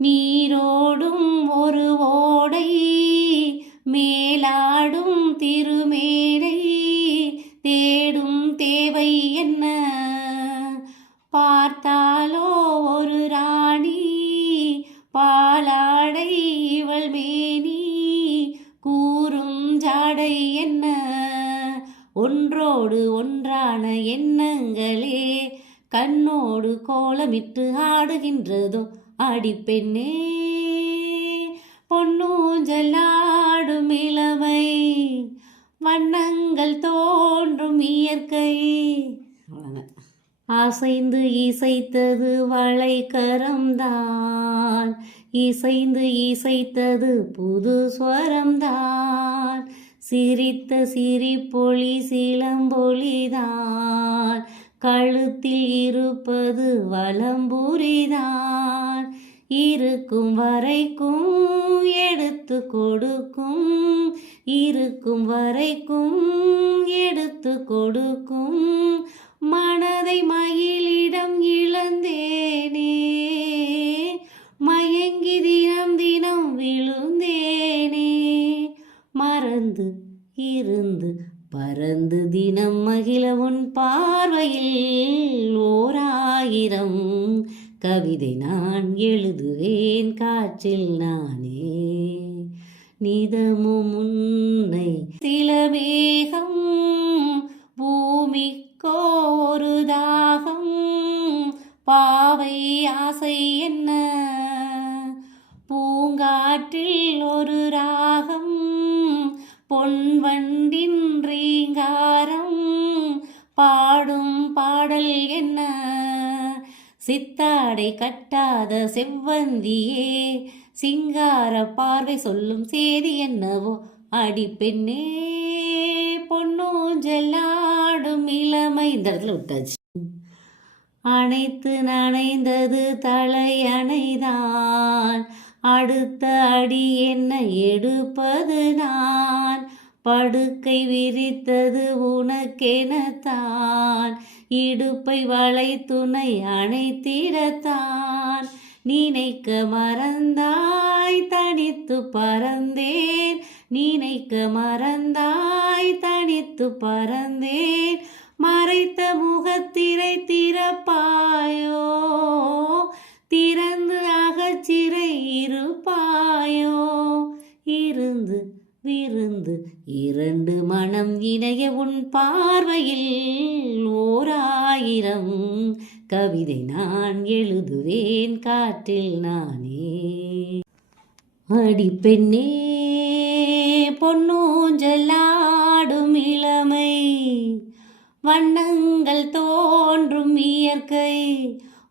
நீரோடும் ஒரு ஓடை மேலாடும் திருமேடை தேடும் தேவை என்ன? பார்த்தாலோ ஒரு ராணி பாலாடை இவள் மேனி கூறும் ஜாடை என்ன? ஒன்றோடு ஒன்றான எண்ணங்களே கண்ணோடு கோலமிட்டு ஆடுகின்றதோ அடிப்பெண்ணே. பொன்னூஞ்சலாடும் இளமை வண்ணங்கள் தோன்றும் இயற்கை. அசைந்து இசைத்தது வளைக்கரம்தான், இசைந்து இசைத்தது புது ஸ்வரம்தான். சிரித்த சிரிப்பொளி சிலம்பொலிதான், கழுத்தில் இருப்பது வலம்புரிதான். இருக்கும் வரைக்கும் எடுத்து கொடுக்கும், இருக்கும் வரைக்கும் எடுத்து கொடுக்கும். மனதை மயிலிடம் இழந்தேனே, மயங்கி தினம் தினம் விழுந்தேனே. மறந்து இருந்து பறந்து தினம் மகிழ உன் பார்வையில் ஓராயிரம் கவிதை நான் எழுதுவேன் காற்றில் நானே. நிதமும் உன்னை சில மேகம் பூமிக்கோ ஒரு தாகம். பாவை ஆசை என்ன? பூங்காற்றில் ஒரு ராகம், பொன்வண்டின் ரீங்காரம். பாடும் பாடல் என்ன? சித்தாடை கட்டாத செவ்வந்தியே, சிங்கார பார்வை சொல்லும் சேதி என்னவோ அடிப்பெண்ணே. பொன்னூஞ்சலாடும் இளமை. இந்த இடத்துல விட்டாச்சு. அணைத்து நனைந்தது தலையணைதான், அடுத்த அடி என்ன எடுப்பது நான். படுக்கை விரித்தது உனக்கெனத்தான், இடுப்பை வளை துணை அணைத்திடத்தான். நினைக்க மறந்தாய் தனித்து பறந்தேன், நினைக்க மறந்தாய் தனித்து பறந்தேன். மறைத்த முகத்திரை திறப்பாயோ, திறந்து அகச்சிறை இருப்பாயோ. இருந்து விருந்து இரண்டு மனம் இணைய உன் பார்வையில் ஓராயிரம் கவிதை நான் எழுதுவேன் காற்றில் நானே. அடிப்பெண்ணே பொன்னூஞ்சலாடும் இளமை வண்ணங்கள் தோன்றும் இயற்கை.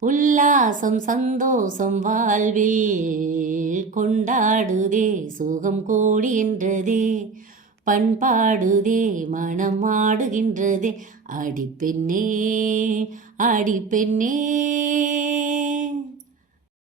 உல்லாசம் சந்தோஷம் வாழ்வில் கொண்டாடுதே, சுகம் கோடி என்றதே, பண்பாடுதே, மனம் ஆடுகின்றதே. அடிப்பெண்ணே அடிப்பெண்ணே.